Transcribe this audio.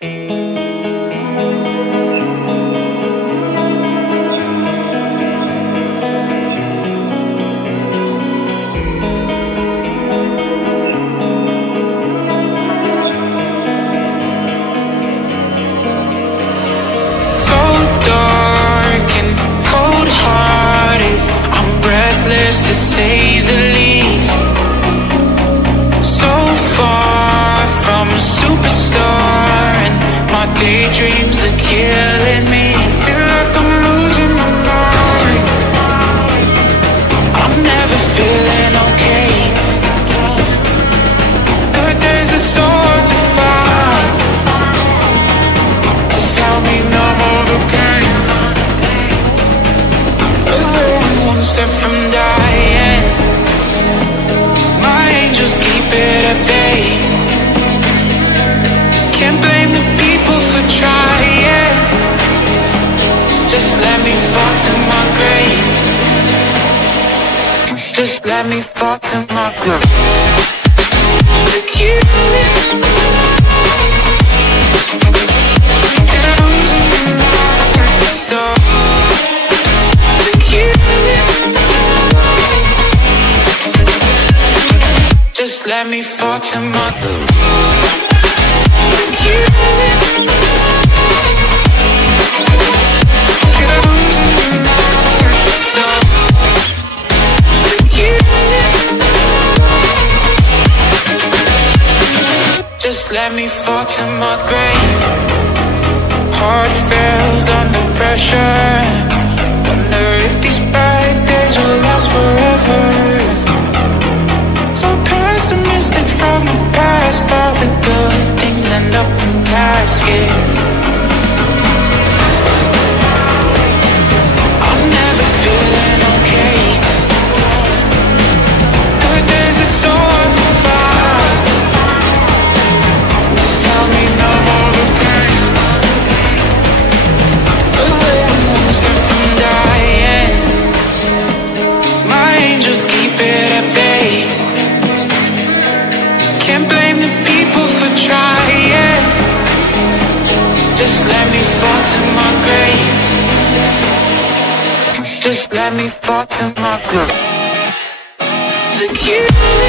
To say the least, so far from a superstar, and my daydreams are killing me. Feel like I'm losing my mind. I'm never feeling okay, but there's a soul to find. Just help me numb all the pain. One step from dying, my angels keep it at bay. Can't blame the people for trying. Just let me fall to my grave. Just let me fall to my grave. To kill it. Just let me fall to my grave. Just let me fall to my grave. Heart fails under pressure. Wonder if these bad days will last forever. Pessimistic from the past, all the good things end up in caskets. I'm never feeling okay, but there's a soul to find. Just help me numb all the pain. One step from dying, my angels keep it at bay. Can't blame the people for trying. Just let me fall to my grave. Just let me fall to my grave. To kill it.